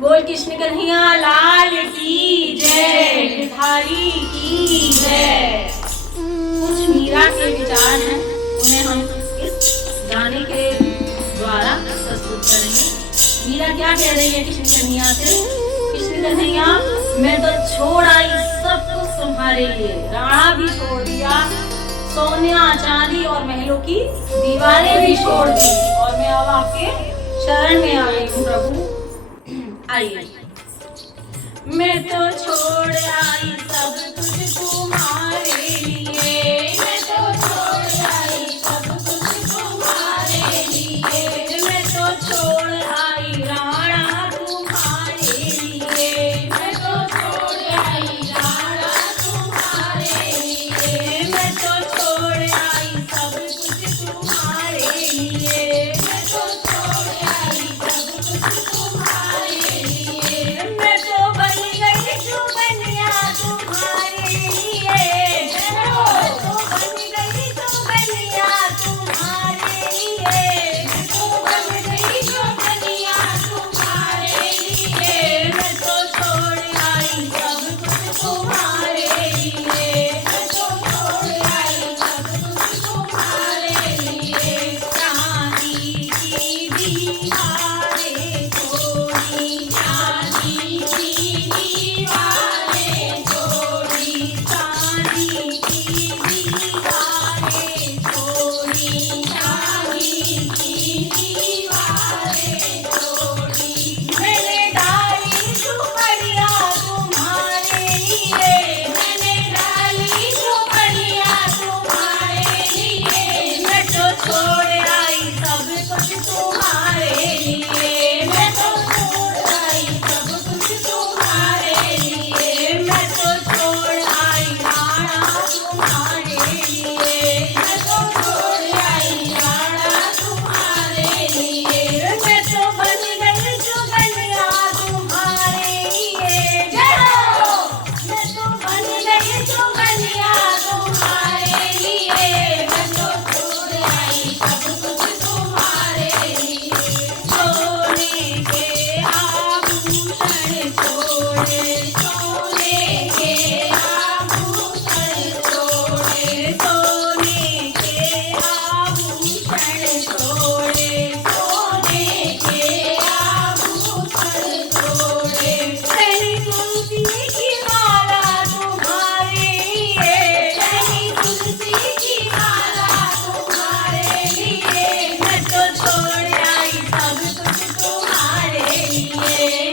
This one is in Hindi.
बोल कृष्ण कन्हैया लाल की जय, गिरधारी की जय। कुछ मीरा के विचार हैं, उन्हें हम इस गाने के द्वारा प्रस्तुत करेंगे। मीरा क्या कह रही है कृष्ण कन्हैया से? कृष्ण कन्हैया मैं तो छोड़ आई सब कुछ तुम्हारे लिए, राणा भी छोड़ दिया, सोनिया चांदी और महलों की दीवारें भी छोड़ दी, और मैं अब आपके शरण में आ गई हूँ प्रभु। आइए। मैं तो छोड़ आई सब कुछ तुम्हारे लिए, मैं तो छोड़ आई सब कुछ तुम्हारे लिए, मैं तो छोड़ आई राणा तुम्हारे लिए, मैं तो छोड़ आई राणा तुम्हारे लिए, मैं तो छोड़ आई सब कुछ तुम्हारे लिए, मैं तो छोड़ आई सब कुछ तुम्हारे लिए, मैं तो बन गई चुगनिया तुम्हारे लिए, मैं तो बन गई चुगनिया तुम्हारे लिए, मैं तो बन गई चुगनिया तुम्हारे लिए, मैं तो छोड़ आई सब कुछ तुम्हारे लिए, मैं तो छोड़ आई सब कुछ तुम्हारे लिए। चांदी की दीवारें छोड़ी, चांदी की दीवारें छोड़ी, चांदी की दीवारें छोड़ी, चांदी की दीवारें छोड़ी, मैंने डाली झोपड़िया तुम्हारे लिए, मैंने डाली झोपड़िया तुम्हारे लिए, मैं तो छोड़ आई सब कुछ तुम्हारे लिए, मैं तो छोड़ आई सब कुछ तुम्हारे लिए, मैं तो छोड़ आई राणा तुम्हारे लिए, मैं तो छोड़ आई राणा तुम्हारे लिए, मैं तो बन गई चुगनिया तुम्हारे लिए, जय हो। मैं तो बन गई चुगनिया तुम्हारे लिए, मैं तो छोड़ आई सब कुछ तुम्हारे लिए। सोने के आभूषण छोड़े, सोने के आभूषण छोड़े, सोने के आभूषण छोड़े, सोने के आभूषण छोड़े, मैंने तुलसी की माला तुम्हारे लिए, मैंने तुलसी की माला तुम्हारे लिए, मैं तो छोड़ आई सब कुछ तुम्हारे लिए,